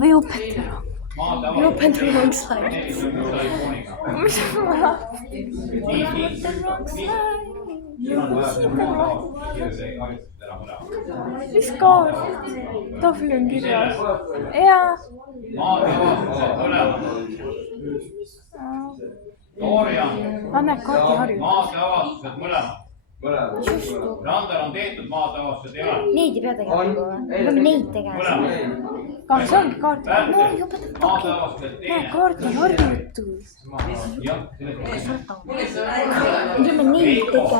või õpetame wrong slides. Mis ma mis kaart? Tahvli on kirjas. Jaa. Anne kaarti harjutada. Maatavastused mõlemad. Randal on tehtud maatavastused ei ole. Neid ei pea tegema. Me peame neid tegema. Kas see ongi kaart? No juba kaarti harjutus. Me peame neid tegema.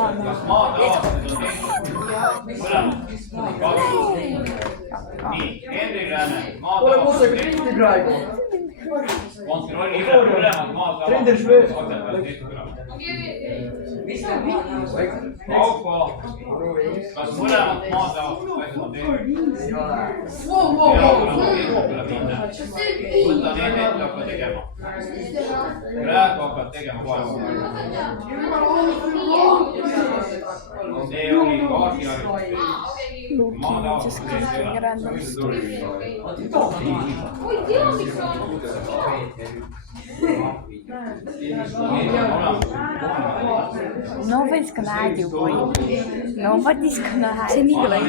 Nii, Henri Lääne maatavastused kontrolli üle mõlemad maatavastused Kaupo, kas mõlemad maatavastused on tehtud? Võta need ette hakka tegema. Praegu hakkad tegema kohe. See oli kaardiharjutus. Just clicking random stuff. Nobody's gonna add you, boy. Nobody's gonna add you. See nii kõlab.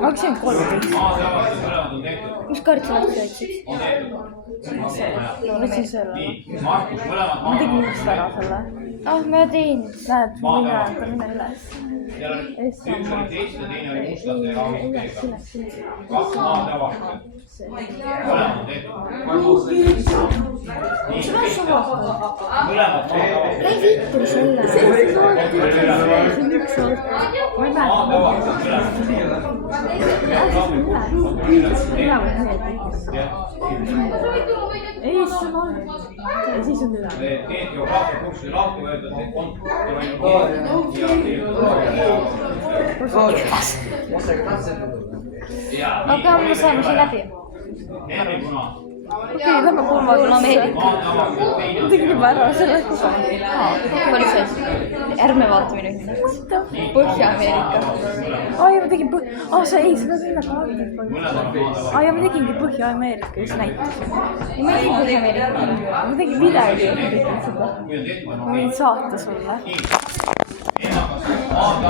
Maksin 13. Mis kaart sa lahti võtsid? Võtsin selle. Ma tegin just ära selle. Ah, ma teen. Näed, mine üles. Üks oli teist ja teine oli mustlaste ja raamistega. Kaks maatavastused. Mõlemad on tehtud. Mõlemad maatavastused. Ei viitu selle. See on üks oot. Ma ei ei, see on olnud. Siis on üle. Need geograafia kurssi lahti võetud, need kontrolli aga me saame siin läbi. Henri Puna. Okei, lähme kuulma Ameerika. Tegime ära selle. Palju see asi? Ärme vaatame nüüd. Põhja-Ameerika. Ai, ma tegin see ei, seda sinna kaardid. Ai, ma tegingi Põhja-Ameerika, just näitasin. Ma tegin Põhja-Ameerika. Ma tegin midagi, ma tegin seda. Ma võin saata sulle.